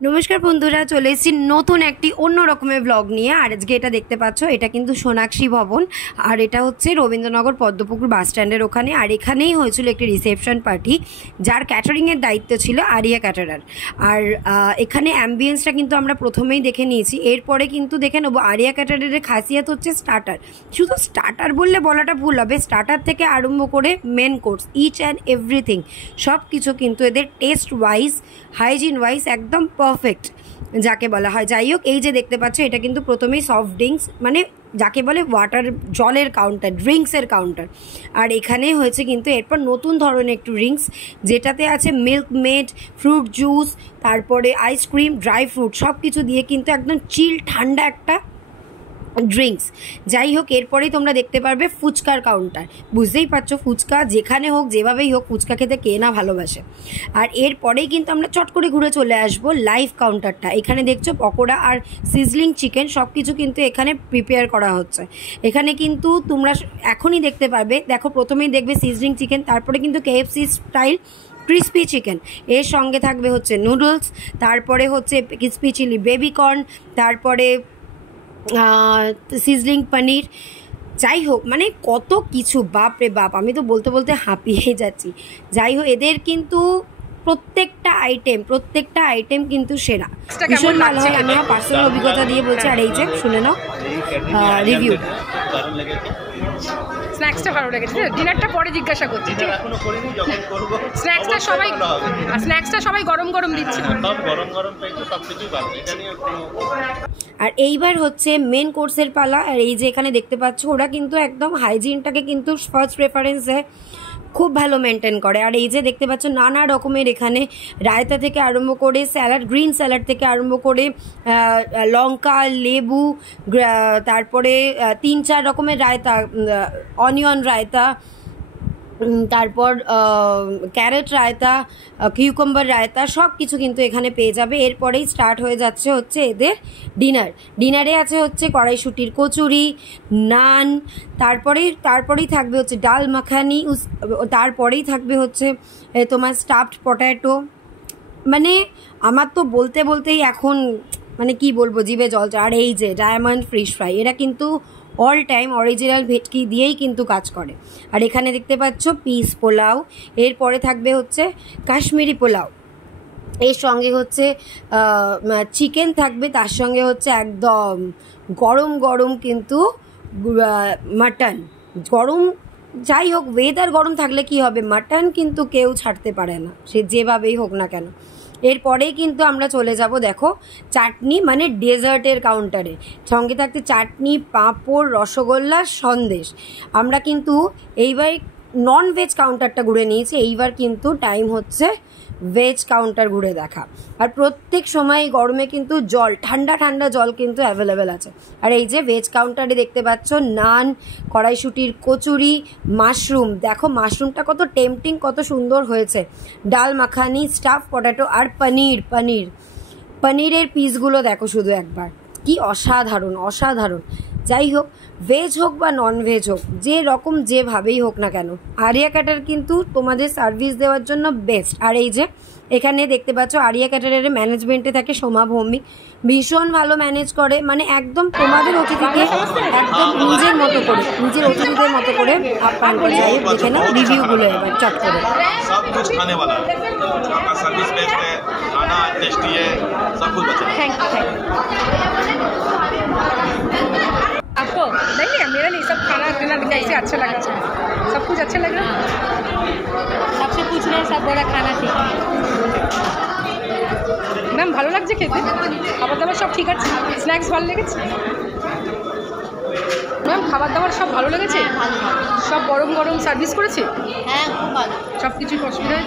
নমস্কার বন্ধুরা, চলে এসেছি নতুন একটি অন্য রকমের ব্লগ নিয়ে। আর আজকে এটা দেখতে পাচ্ছ, এটা কিন্তু সোনাক্ষী ভবন, আর এটা হচ্ছে রবীন্দ্রনগর পদ্মপুকুর বাস স্ট্যান্ডের ওখানে। আর এখানেই হয়েছিল একটি রিসেপশন পার্টি, যার ক্যাটারিংয়ের দায়িত্ব ছিল আরিয়া ক্যাটারার। আর এখানে অ্যাম্বিয়েন্সটা কিন্তু আমরা প্রথমেই দেখে নিয়েছি। এরপরে কিন্তু দেখে নেবো আরিয়া ক্যাটারারের খাসিয়াত হচ্ছে স্টার্টার। শুধু স্টার্টার বললে বলাটা ভুল হবে, স্টার্টার থেকে আরম্ভ করে main course, each and everything সব কিছু কিন্তু এদের টেস্ট ওয়াইজ, হাইজিন ওয়াইজ একদম পারফেক্ট যাকে বলা হয়। যাই হোক, এই যে দেখতে পাচ্ছ, এটা কিন্তু প্রথমেই সফট ড্রিঙ্কস, মানে যাকে বলে ওয়াটার, জলের কাউন্টার, ড্রিঙ্কসের কাউন্টার। আর এখানে হয়েছে কিন্তু এরপর নতুন ধরনের একটু ড্রিঙ্কস, যেটাতে আছে মিল্ক মেড, ফ্রুট জুস, তারপরে আইসক্রিম, ড্রাই ফ্রুট, সব কিছু দিয়ে কিন্তু একদম চিল ঠান্ডা একটা ড্রিঙ্কস। যাই হোক, এরপরেই তোমরা দেখতে পারবে ফুচকার কাউন্টার। বুঝতেই পারছো, ফুচকা যেখানে হোক, যেভাবেই হোক, ফুচকা খেতে কে না ভালোবাসে। আর এরপরেই কিন্তু আমরা চট করে ঘুরে চলে আসবো লাইভ কাউন্টারটা। এখানে দেখছো পকোড়া আর সিজলিং চিকেন সব কিছু কিন্তু এখানে প্রিপেয়ার করা হচ্ছে। এখানে কিন্তু তোমরা এখনই দেখতে পারবে, দেখো প্রথমেই দেখবে সিজলিং চিকেন, তারপরে কিন্তু কেএফসি স্টাইল ক্রিসপি চিকেন, এর সঙ্গে থাকবে হচ্ছে নুডলস, তারপরে হচ্ছে ক্রিসপি চিলি বেবি কর্ন, তারপরে সিজলিং পনির। যাই হোক, মানে কত কিছু, বাপ রে বাপ, আমি তো বলতে বলতে হাঁপিয়ে যাচ্ছি। যাই হোক, এদের কিন্তু প্রত্যেকটা আইটেম কিন্তু সেরা, ভীষণ ভালো হয়। আমি আমার পার্সোনাল অভিজ্ঞতা দিয়ে বলছি। আর এই যে শুনে নাও রিভিউ। স্ন্যাক্সটা ভালো লেগেছে, ডিনারটা পরে জিজ্ঞাসা করছি। স্ন্যাক্সটা সবাই গরম গরম দিচ্ছে। আর এইবার হচ্ছে মেন কোর্সের পালা। আর এই যে এখানে দেখতে পাচ্ছ, ওরা কিন্তু একদম হাইজিনটাকে কিন্তু ফার্স্ট প্রেফারেন্স দেয়, খুব ভালো মেনটেন করে। আর এই যে দেখতে পাচ্ছ, নানা রকমের এখানে রায়তা থেকে আরম্ভ করে স্যালাড, গ্রিন স্যালাড থেকে আরম্ভ করে লঙ্কা, লেবু, তারপরে 3-4 রকমের রায়তা, অনিয়ন রায়তা, তারপর ক্যারেট রায়তা, কিউকাম্বার রায়তা, সব কিছু কিন্তু এখানে পেয়ে যাবে। এরপরেই স্টার্ট হয়ে যাচ্ছে হচ্ছে এদের ডিনারে আছে হচ্ছে কড়াইশুটির কচুরি, নান, তারপরেই থাকবে হচ্ছে ডাল মাখানি, তারপরেই থাকবে হচ্ছে তোমার স্টাফড পটেটো। মানে আমার তো বলতেই এখন মানে কি বলবো, জিভে জল। আর এই যে ডায়মন্ড ফিশ ফ্রাই, এরা কিন্তু অল টাইম অরিজিনাল ভেটকি দিয়েই কিন্তু কাজ করে। আর এখানে দেখতে পাচ্ছ পিস পোলাও, এরপরে থাকবে হচ্ছে কাশ্মীরি পোলাও, এর সঙ্গে হচ্ছে চিকেন থাকবে, তার সঙ্গে হচ্ছে একদম গরম গরম কিন্তু মাটন গরম। যাই হোক, ওয়েদার গরম থাকলে কি হবে, মাটন কিন্তু কেউ ছাড়তে পারে না, সে যেভাবেই হোক না কেন। এরপরেই কিন্তু আমরা চলে যাব, দেখো, চাটনি, মানে ডেজার্টের কাউন্টারে। সঙ্গে থাকতে চাটনি, পাঁপড়, রসগোল্লা, সন্দেশ। আমরা কিন্তু এইবার নন ভেজ কাউন্টারটা ঘুরে নিয়েছি, এইবার কিন্তু টাইম হচ্ছে ভেজ কাউন্টার ঘুরে দেখা। আর প্রত্যেক সময় গরমে কিন্তু জল, ঠান্ডা ঠান্ডা জল কিন্তু অ্যাভেলেবেল আছে। আর এই যে ভেজ কাউন্টারে দেখতে পাচ্ছ নান, কড়াইশুটির কচুরি, মাশরুম, দেখো মাশরুমটা কত টেম্পটিং, কত সুন্দর হয়েছে, ডাল মাখানি, স্টাফ পটেটো, আর পনিরের পিসগুলো দেখো শুধু একবার, কি অসাধারণ। যাই হোক, ভেজ হোক বা নন ভেজ হোক, যে রকম যেভাবেই হোক না কেন, আরিয়া ক্যাটার কিন্তু তোমাদের সার্ভিস দেওয়ার জন্য বেস্ট। আর এই যে এখানে দেখতে পাচ্ছ, আরিয়া ক্যাটারের ম্যানেজমেন্টে থাকে সোমা ভৌমিক, ভীষণ ভালো ম্যানেজ করে, মানে একদম তোমাদের অতিথিকে একদম নিজের অতিথিদের মতো করে আপ্যায়ন করে। যাই হোক, দেখে নাও রিভিউগুলো এবার চট করে। आपको नहीं है, मेरा नहीं, सब खाना पीना कैसे अच्छा लगा, सब कुछ अच्छा लग रहा। सबसे पूछ रहे हैं, सब बोला खाना ठीक है। ম্যাম ভালো লাগছে খেতে, খাবার দাবার সব ঠিক আছে, স্ন্যাক্স ভালো লেগেছে ম্যাম, খাবার দাবার সব ভালো লেগেছে, সব গরম গরম সার্ভিস করেছে, হ্যাঁ খুব ভালো, সব কিছু অসুবিধা